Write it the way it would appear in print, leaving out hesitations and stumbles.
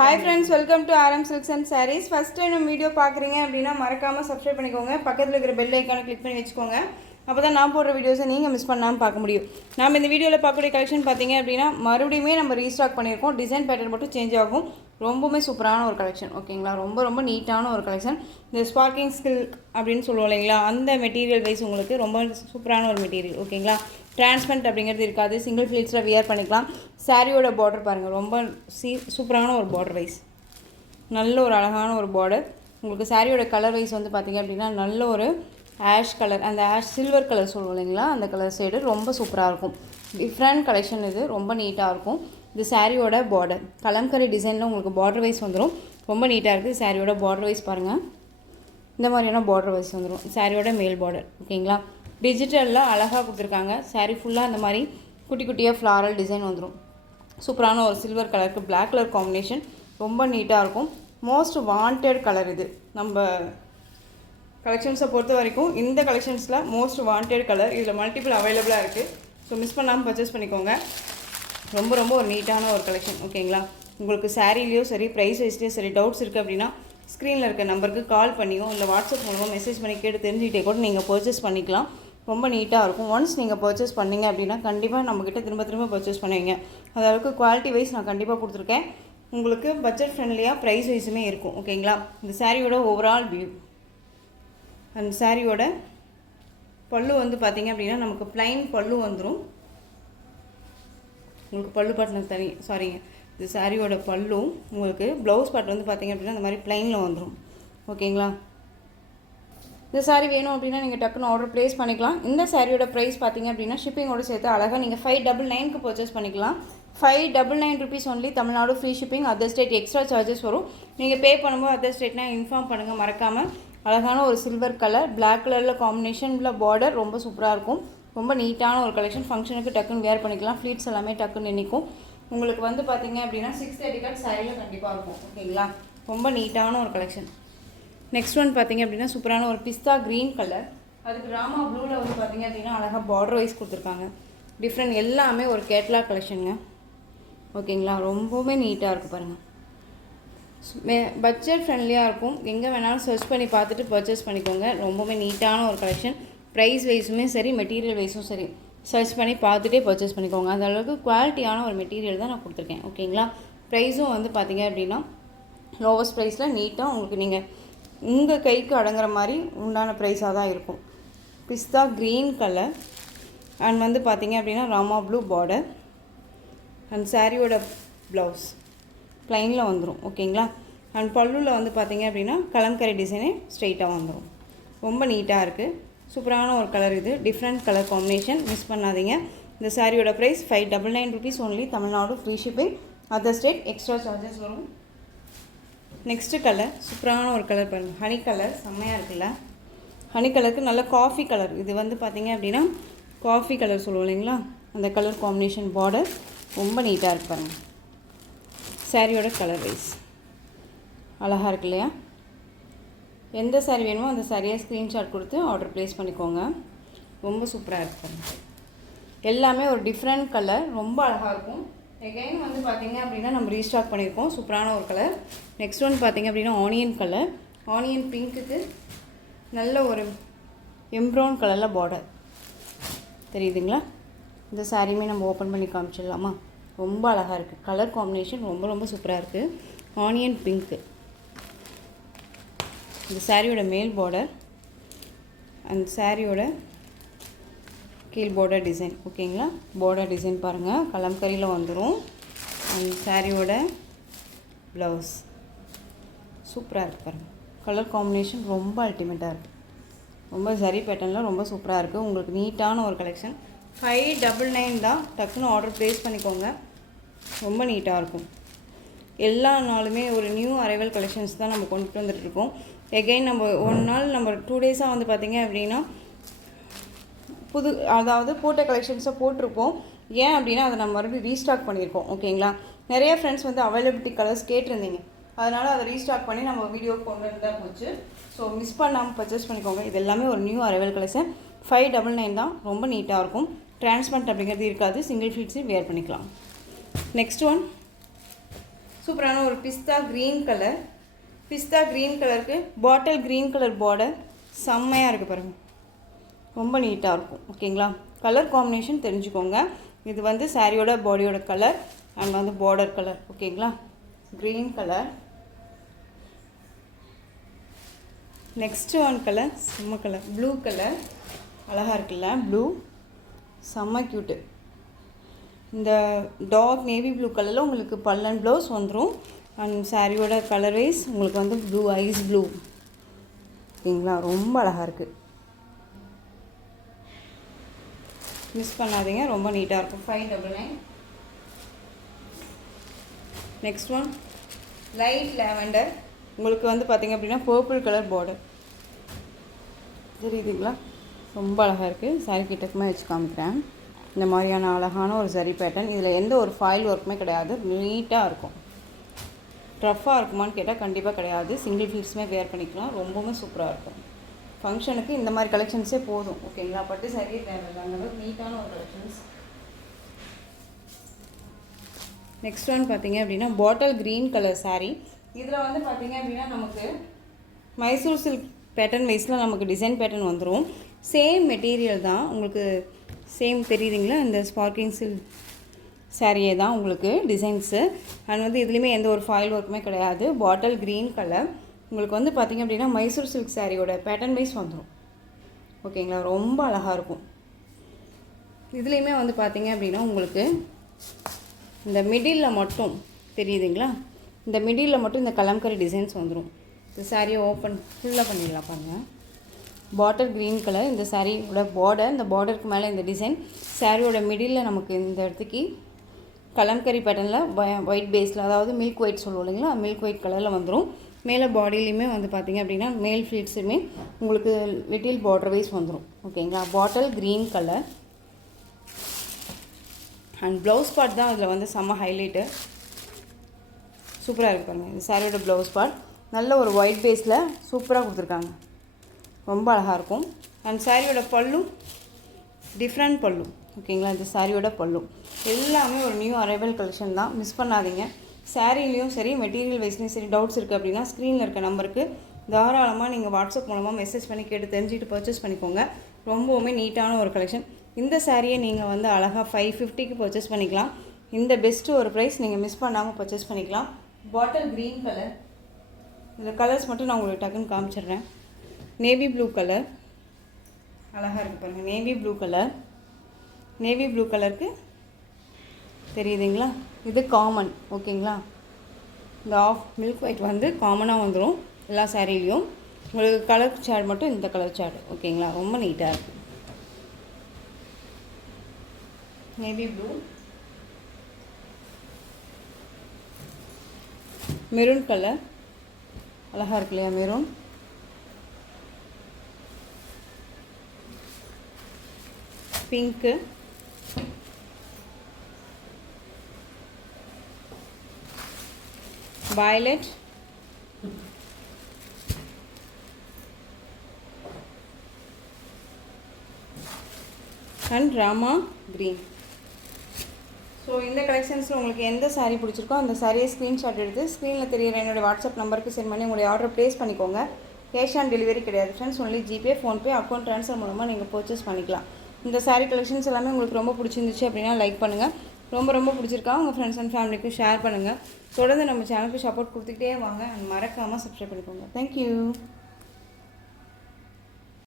Hi friends, welcome to RM Silks and Sarees. First time நம்ம video பார்க்குறீங்க அப்படின்னா மறக்காமல் சப்ஸ்கிரைப் பண்ணிக்கோங்க. பக்கத்தில் இருக்கிற பெல் ஐக்கானை கிளிக் பண்ணி வச்சுக்கோங்க. அப்போ தான் நான் போடுற வீடியோஸை நீங்கள் மிஸ் பண்ணாமல் பார்க்க முடியும். நம்ம இந்த வீடியோவில் பார்க்கக்கூடிய கலெக்ஷன் பார்த்தீங்க அப்படின்னா மறுபடியுமே நம்ம ரீஸ்டாக் பண்ணியிருக்கோம். டிசைன் பேட்டர்ன் மட்டும் சேஞ்ச் ஆகும். ரொம்பவுமே சூப்பரான ஒரு கலெக்ஷன், ஓகேங்களா? ரொம்ப நீட்டான ஒரு கலெக்ஷன். இந்த ஸ்பார்க்கிங் சில்க் அப்படின்னு சொல்லுவோம் இல்லைங்களா, அந்த மெட்டீரியல் வைஸ் உங்களுக்கு ரொம்ப சூப்பரான ஒரு மெட்டீரியல், ஓகேங்களா? டிரான்ஸ்பரண்ட் அப்படிங்கிறது இருக்காது. சிங்கிள் ஃப்ளீட்ஸில் வியர் பண்ணிக்கலாம். சாரியோட பார்டர் பாருங்கள், ரொம்ப சூப்பரான ஒரு பார்டர் வைஸ், நல்ல ஒரு அழகான ஒரு பார்டர். உங்களுக்கு சாரியோட கலர் வைஸ் வந்து பார்த்திங்க அப்படின்னா நல்ல ஒரு ஆஷ் கலர், அந்த ஆஷ் சில்வர் கலர் சொல்லுவோம் இல்லைங்களா, அந்த கலர் சைடு ரொம்ப சூப்பராக இருக்கும். டிஃப்ரெண்ட் கலெக்ஷன், இது ரொம்ப நீட்டாக இருக்கும். இது சாரியோட பார்டர் கலம்கரி டிசைனில் உங்களுக்கு பார்டர் வைஸ் வந்துடும். ரொம்ப நீட்டாக இருக்குது. சாரியோட பார்டர் வைஸ் பாருங்கள், இந்த மாதிரியான பார்டர் வைஸ் வந்துடும். சாரியோட மேல் பார்டர், ஓகேங்களா? டிஜிட்டலில் அழகாக கொடுத்துருக்காங்க. சாரீ ஃபுல்லாக அந்த மாதிரி குட்டி குட்டியாக ஃப்ளாரல் டிசைன் வந்துடும். சூப்பரான ஒரு சில்வர் கலருக்கு பிளாக் கலர் காம்பினேஷன், ரொம்ப நீட்டாக இருக்கும். மோஸ்ட் வாண்டட் கலர் இது. நம்ம கலெக்ஷன்ஸை பொறுத்த வரைக்கும் இந்த கலெக்ஷன்ஸில் மோஸ்ட் வாண்டட் கலர். இதில் மல்டிபிள் அவைலபிளாக இருக்குது. ஸோ மிஸ் பண்ணாமல் பர்ச்சேஸ் பண்ணிக்கோங்க. ரொம்ப ஒரு நீட்டான ஒரு கலெக்ஷன், ஓகேங்களா? உங்களுக்கு சாரீலேயும் சரி, ப்ரைஸ் வைஸ்லேயும் சரி டவுட்ஸ் இருக்குது அப்படின்னா ஸ்க்ரீனில் இருக்க நம்பருக்கு கால் பண்ணியோ இல்லை வாட்ஸ்அப் மூலமாக மெசேஜ் பண்ணி கேட்டு தெரிஞ்சுக்கிட்டே கூட நீங்கள் பர்ச்சேஸ் பண்ணிக்கலாம். ரொம்ப நீட்டாக இருக்கும். ஒன்ஸ் நீங்கள் பர்ச்சேஸ் பண்ணிங்க அப்படின்னா கண்டிப்பாக நம்மக்கிட்ட திரும்ப பர்ச்சேஸ் பண்ணுவீங்க. அதளவுக்கு குவாலிட்டி வைஸ் நான் கண்டிப்பாக கொடுத்துருக்கேன். உங்களுக்கு பட்ஜெட் ஃப்ரெண்ட்லியாக ப்ரைஸ் வைஸுமே இருக்கும், ஓகேங்களா? இந்த சாரியோட ஓவரால் வியூ, அந்த சாரியோட பல்லு வந்து பார்த்திங்க அப்படின்னா நமக்கு ப்ளைன் பல்லு வந்துடும். உங்களுக்கு பல்லு பாட்டு இது சாரியோட பல்லும். உங்களுக்கு ப்ளவுஸ் பாட்டு வந்து பார்த்திங்க அப்படின்னா இந்த மாதிரி ப்ளைனில் வந்துடும், ஓகேங்களா? இந்த சாரீ வேணும் அப்படின்னா நீங்கள் டக்குன்னு ஆர்டர் ப்ளேஸ் பண்ணிக்கலாம். இந்த சாரியோட ப்ரைஸ் பார்த்திங்க அப்படின்னா ஷிப்பிங்கோடு சேர்த்து அழகாக நீங்கள் 599க்கு பர்ச்சேஸ் பண்ணிக்கலாம். 599 rupees only. Tamil Nadu free shipping. Other state extra charges வரும். நீங்கள் பே பண்ணும்போது அதர் ஸ்டேட்னா இன்ஃபார்ம் பண்ணுங்கள் மறக்காமல். அழகான ஒரு சில்வர் கலர், பிளாக் கலரில் காம்பினேஷனில் பார்டர், ரொம்ப சூப்பராக இருக்கும். ரொம்ப நீட்டான ஒரு கலெக்ஷன். ஃபங்க்ஷனுக்கு டக்குன்னு வேர் பண்ணிக்கலாம். ஃப்ளீட்ஸ் எல்லாமே டக்குன்னு நிற்கும். உங்களுக்கு வந்து பார்த்திங்க அப்படின்னா 630 கட் சாரியில் கண்டிப்பாக இருக்கும், ஓகேங்களா? ரொம்ப நீட்டான ஒரு கலெக்ஷன். நெக்ஸ்ட் ஒன் பார்த்திங்க அப்படின்னா சூப்பரான ஒரு பிஸ்தா க்ரீன் கலர். அதுக்கு ராமா ப்ளூவில் வந்து பார்த்திங்க அப்படின்னா அழகாக பார்டர் வைஸ் கொடுத்துருக்காங்க. டிஃப்ரெண்ட் எல்லாமே ஒரு கேட்லாக் கலெக்ஷனுங்க, ஓகேங்களா? ரொம்பவுமே நீட்டாக இருக்குது பாருங்கள். பட்ஜெட் ஃப்ரெண்ட்லியாக இருக்கும். எங்கே வேணாலும் சர்ச் பண்ணி பார்த்துட்டு பர்ச்சேஸ் பண்ணிக்கோங்க. ரொம்பவுமே நீட்டான ஒரு கலெக்ஷன். ப்ரைஸ் வைஸுமே சரி, மெட்டீரியல் வைஸும் சரி, சர்ச் பண்ணி பார்த்துட்டே பர்ச்சேஸ் பண்ணிக்கோங்க. அந்த அளவுக்கு குவாலிட்டியான ஒரு மெட்டீரியல் தான் நான் கொடுத்துருக்கேன், ஓகேங்களா? ப்ரைஸும் வந்து பார்த்திங்க அப்படின்னா லோவஸ்ட் ப்ரைஸில் நீட்டாக உங்களுக்கு நீங்கள் உங்கள் கைக்கு அடங்குற மாதிரி உண்டான ப்ரைஸாக தான் இருக்கும். பிஸ்தா க்ரீன் கலர் அண்ட் வந்து பார்த்திங்க அப்படின்னா ராமா ப்ளூ பார்டர் அண்ட் சாரியோட ப்ளவுஸ் ப்ளைனில் வந்துடும், ஓகேங்களா? அண்ட் பல்லுவில் வந்து பார்த்திங்க அப்படின்னா கலம்கரி டிசைனே ஸ்ட்ரெயிட்டாக வந்துடும். ரொம்ப நீட்டாக இருக்குது. சூப்பரான ஒரு கலர் இது. டிஃப்ரெண்ட் கலர் காம்பினேஷன், மிஸ் பண்ணாதீங்க. இந்த சாரியோட price 599 rupees only. Tamil Nadu free shipping. Other state extra charges வரும். நெக்ஸ்ட்டு கலர் சூப்பரான ஒரு கலர் பாருங்கள். ஹனி கலர் செம்மையாக இருக்குல்ல? ஹனி கலருக்கு நல்ல காஃபி கலர். இது வந்து பார்த்திங்க அப்படின்னா காஃபி கலர் சொல்லுவோம் இல்லைங்களா, அந்த கலர் காம்பினேஷன் பார்டர் ரொம்ப நீட்டாக இருக்குது பாருங்கள். சாரியோட கலர் வைஸ் அழகாக இருக்கு இல்லையா? எந்த சாரீ வேணுமோ அந்த சாரியை ஸ்க்ரீன்ஷாட் கொடுத்து ஆர்டர் ப்ளேஸ் பண்ணிக்கோங்க. ரொம்ப சூப்பராக இருக்குது பாருங்கள். எல்லாமே ஒரு டிஃப்ரெண்ட் கலர், ரொம்ப அழகாக இருக்கும். எகைன் வந்து பார்த்திங்க அப்படின்னா நம்ம ரீஸ்டாக் பண்ணியிருக்கோம். சூப்பரான ஒரு கலர். நெக்ஸ்ட் ஒன் பார்த்திங்க அப்படின்னா ஆனியன் கலர். ஆனியன் பிங்க்குக்கு நல்ல ஒரு எம்ப்ரௌன் கலரில் பார்டர் தெரியுதுங்களா? இந்த சாரியுமே நம்ம ஓப்பன் பண்ணி காமிச்சிடலாமா? ரொம்ப அழகாக இருக்குது. கலர் காம்பினேஷன் ரொம்ப சூப்பராக இருக்குது. ஆனியன் பிங்க்கு இந்த சாரியோட மேல் பார்டர் அண்ட் சாரியோட கீழ் பார்டர் டிசைன், ஓகேங்களா? பார்டர் டிசைன் பாருங்கள், கலம்கரியில் வந்துடும். அண்ட் சாரியோட ப்ளவுஸ் சூப்பராக இருக்குது பாருங்கள். கலர் காம்பினேஷன் ரொம்ப அல்டிமேட்டாக இருக்குது. ரொம்ப சரி பேட்டர்னில் ரொம்ப சூப்பராக இருக்குது. உங்களுக்கு நீட்டான ஒரு கலெக்ஷன். 599 தான். டக்குன்னு ஆர்டர் ப்ளேஸ் பண்ணிக்கோங்க. ரொம்ப நீட்டாக இருக்கும். எல்லா நாளுமே ஒரு நியூ அரைவல் கலெக்ஷன்ஸ் தான் நம்ம கொண்டுட்டு வந்துட்டுருக்கோம். எகைன் நம்ம 1 நாள் நம்ம 2 டேஸாக வந்து பார்த்திங்க அப்படின்னா அதாவது போட்ட கலெக்ஷன்ஸை போட்டிருப்போம். ஏன் அப்படின்னா அதை நம்ம மறுபடியும் ரீஸ்டாக் பண்ணியிருக்கோம், ஓகேங்களா? நிறைய ஃப்ரெண்ட்ஸ் வந்து அவைலபிலிட்டி கலர்ஸ் கேட்டிருந்தீங்க. அதனால் அதை ரீஸ்டாக் பண்ணி நம்ம வீடியோ கொண்டு வந்தால் போச்சு. ஸோ மிஸ் பண்ணாமல் பர்ச்சேஸ் பண்ணிக்கோங்க. இது எல்லாமே ஒரு நியூ அரைவல் கலெக்ஷன். 599 தான். ரொம்ப நீட்டாக இருக்கும். டிரான்ஸ்பரண்ட் அப்படிங்கிறது இருக்காது. சிங்கிள் ஃப்ளீட்ஸையும் வேர் பண்ணிக்கலாம். நெக்ஸ்ட் ஒன் சூப்பரான ஒரு பிஸ்தா க்ரீன் கலர். பிஸ்தா க்ரீன் கலருக்கு பாட்டில் க்ரீன் கலர் பார்டர் செம்மையாக இருக்குது பாருங்கள். ரொம்ப நீட்டாக இருக்கும். ஓகேங்களா, கலர் காம்பினேஷன் தெரிஞ்சுக்கோங்க. இது வந்து சாரியோட பாடியோட கலர் அண்ட் வந்து பார்டர் கலர். ஓகேங்களா, green colour. Next one colour செம்ம கலர், ப்ளூ கலர். அழகாக இருக்குல்ல ப்ளூ, செம்ம க்யூட்டு. இந்த டார்க் நேவி ப்ளூ கலரில் உங்களுக்கு பல்லன் ப்ளவுஸ் வந்துடும். அண்ட் சாரியோட கலர் வைஸ் உங்களுக்கு வந்து ப்ளூ ஐஸ் ப்ளூ. ஓகேங்களா, ரொம்ப அழகாக இருக்குது. மிஸ் பண்ணாதீங்க, ரொம்ப நீட்டாக இருக்கும். 599. Next one light lavender. உங்களுக்கு வந்து பார்த்திங்க அப்படின்னா பர்பிள் கலர் பார்டர் தெரியுதுங்களா, ரொம்ப அழகாக இருக்குது. சாரி கிட்டக்குமே வச்சு காமிக்கிறேன். இந்த மாதிரியான அழகான ஒரு சரி பேட்டர்ன். இதில் எந்த ஒரு ஃபாயில் ஒர்க்குமே கிடையாது, நீட்டாக இருக்கும். ரஃப்பாக இருக்குமான்னு கேட்டால் கண்டிப்பாக கிடையாது. சிங்கிள் பீஸ்மே வேர் பண்ணிக்கலாம், ரொம்பவும் சூப்பராக இருக்கும். ஃபங்க்ஷனுக்கு இந்த மாதிரி கலெக்ஷன்ஸே போதும். ஓகேங்களா, பட்டு சரியே தேவையில்லை, அந்த அளவுக்கு நீட்டான ஒரு கலெக்ஷன்ஸ். நெக்ஸ்ட் ஒன் பார்த்தீங்க அப்படின்னா பாட்டில் க்ரீன் கலர் சாரீ. இதில் வந்து பார்த்தீங்க அப்படின்னா நமக்கு மைசூர் சில்க் பேட்டர்ன் வைஸில் நமக்கு டிசைன் பேட்டர்ன் வந்துடும். சேம் மெட்டீரியல் தான் உங்களுக்கு, சேம் தெரியுதுங்களா, இந்த ஸ்பார்க்கிங் சில்க் சாரியே தான் உங்களுக்கு டிசைன்ஸு. அண்ட் வந்து இதுலேயுமே எந்த ஒரு ஃபாயில் ஒர்க்குமே கிடையாது. பாட்டில் க்ரீன் கலர் உங்களுக்கு வந்து பார்த்திங்க அப்படின்னா மைசூர் சில்க் சாரியோட பேட்டர்ன் வைஸ் வந்துடும். ஓகேங்களா, ரொம்ப அழகாக இருக்கும். இதுலேயுமே வந்து பார்த்திங்க அப்படின்னா உங்களுக்கு இந்த மிடில் மட்டும் தெரியுதுங்களா, இந்த மிடில் மட்டும் இந்த கலம்கரி டிசைன்ஸ் வந்துடும். இந்த சாரியை ஓப்பன் ஃபுல்லாக பண்ணிடலாம் பாருங்கள். பாட்டில் க்ரீன் கலர் இந்த சாரியோட பார்டர், இந்த பார்டருக்கு மேலே இந்த டிசைன். சாரியோட மிடில் நமக்கு இந்த இடத்துக்கு கலம்கரி பேட்டர்னில் ஒயிட் பேஸில், அதாவது மில்க் ஒயிட் சொல்லுவோம் இல்லைங்களா, மில்க் ஒயிட் கலரில் வந்துடும். மேலே பாடியிலையுமே வந்து பார்த்திங்க அப்படின்னா மேல் ஃப்ளீட்ஸுமே உங்களுக்கு லிட்டில் பார்டர் வைஸ் வந்துடும். ஓகேங்களா, bottle green colour. And blouse part தான் அதில் வந்து செம்ம ஹைலைட்டு, சூப்பராக இருக்குது பாருங்கள். இந்த சாரியோட ப்ளவுஸ் பார்ட் நல்ல ஒரு ஒயிட் பேஸில் சூப்பராக கொடுத்துருக்காங்க, ரொம்ப அழகாக இருக்கும். அண்ட் சாரியோட பல்லு டிஃப்ரெண்ட் பல்லு. ஓகேங்களா, இந்த சாரியோட பல்லு எல்லாமே ஒரு நியூ அரைவல் கலெக்ஷன் தான், மிஸ் பண்ணாதீங்க. சாரிலையும் சரி மெட்டீரியல் வைஸ்லையும் சரி டவுட்ஸ் இருக்குது அப்படின்னா ஸ்க்ரீனில் இருக்க நம்பருக்கு தாராளமாக நீங்கள் வாட்ஸ்அப் மூலமாக மெசேஜ் பண்ணி கேட்டு தெரிஞ்சுட்டு பர்ச்சேஸ் பண்ணிக்கோங்க. ரொம்பவுமே நீட்டான ஒரு கலெக்ஷன். இந்த சாரியை நீங்கள் வந்து அழகாக 550க்கு பர்ச்சேஸ் பண்ணிக்கலாம். இந்த பெஸ்ட்டு ஒரு ப்ரைஸ், நீங்கள் மிஸ் பண்ணாமல் பர்ச்சேஸ் பண்ணிக்கலாம். Bottle green colour. இந்த கலர்ஸ் மட்டும் நான் உங்களுக்கு டக்குன்னு காமிச்சிடுறேன். நேவி ப்ளூ கலர் அழகாக இருக்குது பாருங்கள். Navy blue colour, navy blue கலருக்கு தெரியுதுங்களா, இது காமன். ஓகேங்களா, இந்த ஆஃப் மில்க் ஒயிட் வந்து காமனாக வந்துடும் எல்லா சாரிலையும். உங்களுக்கு கலர் சார்ட் மட்டும் இந்த கலர் சார்ட். ஓகேங்களா, ரொம்ப நீட்டாக இருக்குது. நேவி ப்ளூ, மெரூன் கலர் அழகாக இருக்கு இல்லையா, maroon. Pink, violet, and Rama green. So இந்த கலெக்ஷன்ஸில் உங்களுக்கு எந்த சாரீ பிடிச்சிருக்கோ அந்த சாரியை ஸ்க்ரீன்ஷாட் எடுத்து ஸ்க்ரீனில் தெரியிற என்னோடய வாட்ஸ்அப் நம்பருக்கு சென்ட் பண்ணி உங்களுடைய ஆர்டர் ப்ளேஸ் பண்ணிக்கோங்க. கேஷ் ஆன் டெலிவரி கிடையாது friends, only GPay, PhonePe, account transfer மூலமாக நீங்கள் பர்ச்சேஸ் பண்ணிக்கலாம். இந்த சாரீ கலெக்ஷன்ஸ் எல்லாமே உங்களுக்கு ரொம்ப பிடிச்சிருந்துச்சு அப்படின்னா லைக் பண்ணுங்கள். ரொம்ப பிடிச்சிருக்கா உங்கள் ஃப்ரெண்ட்ஸ் அண்ட் ஃபேமிலிக்கு ஷேர் பண்ணுங்கள். தொடர்ந்து நம்ம சேனலுக்கு சப்போர்ட் கொடுத்துக்கிட்டே வாங்க. அண்ட் மறக்காமல் சப்ஸ்கிரைப் பண்ணிக்கோங்க. தேங்க்யூ.